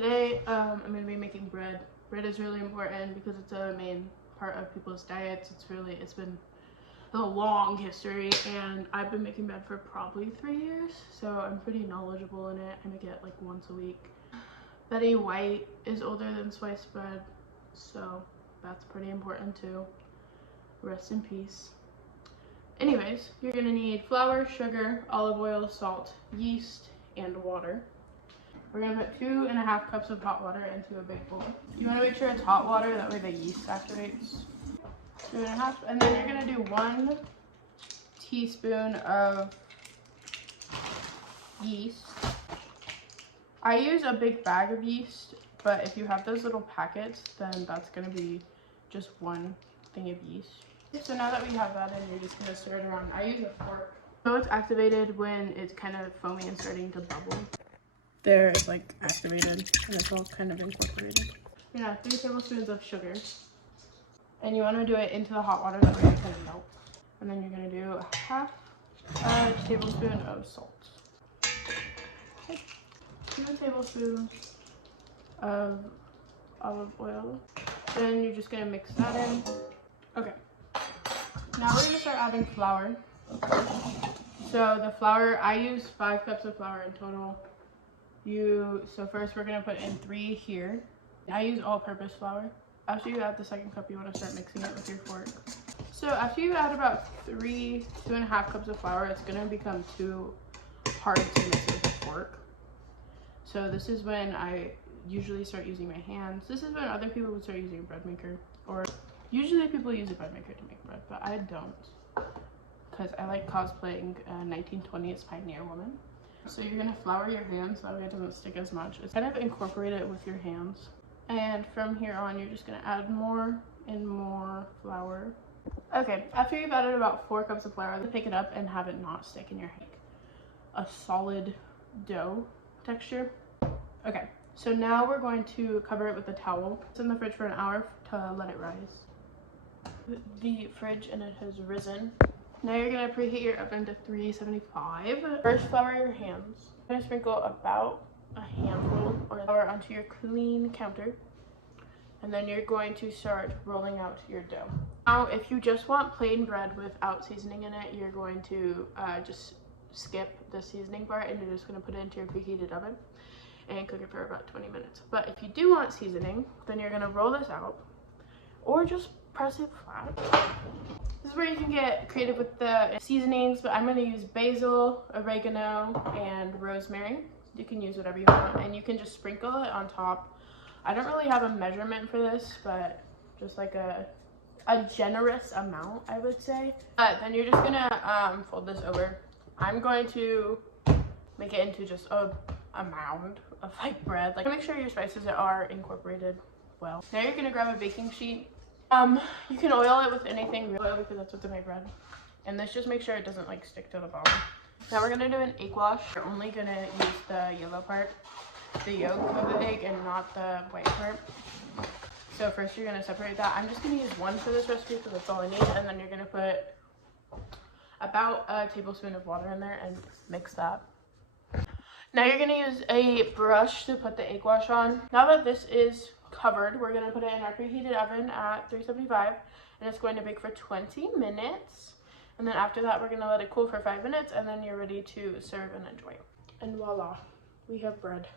Today, I'm going to be making bread. Bread is really important because it's a main part of people's diets. It's been a long history, and I've been making bread for probably 3 years, so I'm pretty knowledgeable in it. I make it like once a week. Betty White is older than sliced bread, so that's pretty important too. Rest in peace. Anyways, you're gonna need flour, sugar, olive oil, salt, yeast, and water. We're gonna put 2.5 cups of hot water into a big bowl. You wanna make sure it's hot water, that way the yeast activates. 2.5, and then you're gonna do 1 teaspoon of yeast. I use a big bag of yeast, but if you have those little packets, then that's gonna be just 1 thing of yeast. So now that we have that in, you're just gonna stir it around. I use a fork. So it's activated when it's kind of foamy and starting to bubble. There, it's like activated and it's all kind of incorporated. You're gonna have 3 tablespoons of sugar. And you want to do it into the hot water, that way it kind of melts. And then you're going to do 1/2 tablespoon of salt. Okay. 2 tablespoons of olive oil. Then you're just going to mix that in. Okay. Now we're going to start adding flour. So the flour, I use 5 cups of flour in total. So first we're going to put in 3 here. I use all-purpose flour. After you add the 2nd cup, you want to start mixing it with your fork. So after you add about 2.5 cups of flour, it's going to become too hard to mix with a fork. So this is when I usually start using my hands. This is when other people would start using a bread maker. Or usually people use a bread maker to make bread, but I don't. Because I like cosplaying a 1920s pioneer woman. So you're going to flour your hands, that way it doesn't stick as much. It's kind of incorporate it with your hands. And from here on, you're just going to add more and more flour. Okay, after you've added about 4 cups of flour, pick it up and have it not stick in your hand. A solid dough texture. Okay, so now we're going to cover it with a towel. It's in the fridge for an hour to let it rise. The fridge and it has risen. Now you're going to preheat your oven to 375. First, flour your hands. I'm going to sprinkle about a handful or flour onto your clean counter, and then you're going to start rolling out your dough. Now if you just want plain bread without seasoning in it, you're going to just skip the seasoning part, and you're just going to put it into your preheated oven and cook it for about 20 minutes. But if you do want seasoning, then you're going to roll this out or just press it flat. This is where you can get creative with the seasonings, but I'm going to use basil, oregano, and rosemary. You can use whatever you want, and you can just sprinkle it on top. I don't really have a measurement for this, but just like a generous amount, I would say. But then you're just gonna fold this over. I'm going to make it into just a mound of like bread. Like, make sure your spices are incorporated well. Now you're gonna grab a baking sheet. You can oil it with anything, real oil, because that's what's in my bread. And this just makes sure it doesn't like stick to the bottom. Now we're gonna do an egg wash. You're only gonna use the yellow part, the yolk of the egg, and not the white part. So first you're gonna separate that. I'm just gonna use 1 for this recipe because that's all I need. And then you're gonna put about a tablespoon of water in there and mix that. Now you're gonna use a brush to put the egg wash on. Now that this is covered, we're gonna put it in our preheated oven at 375, and it's going to bake for 20 minutes. And then after that, we're going to let it cool for 5 minutes, and then you're ready to serve and enjoy. And voila, we have bread.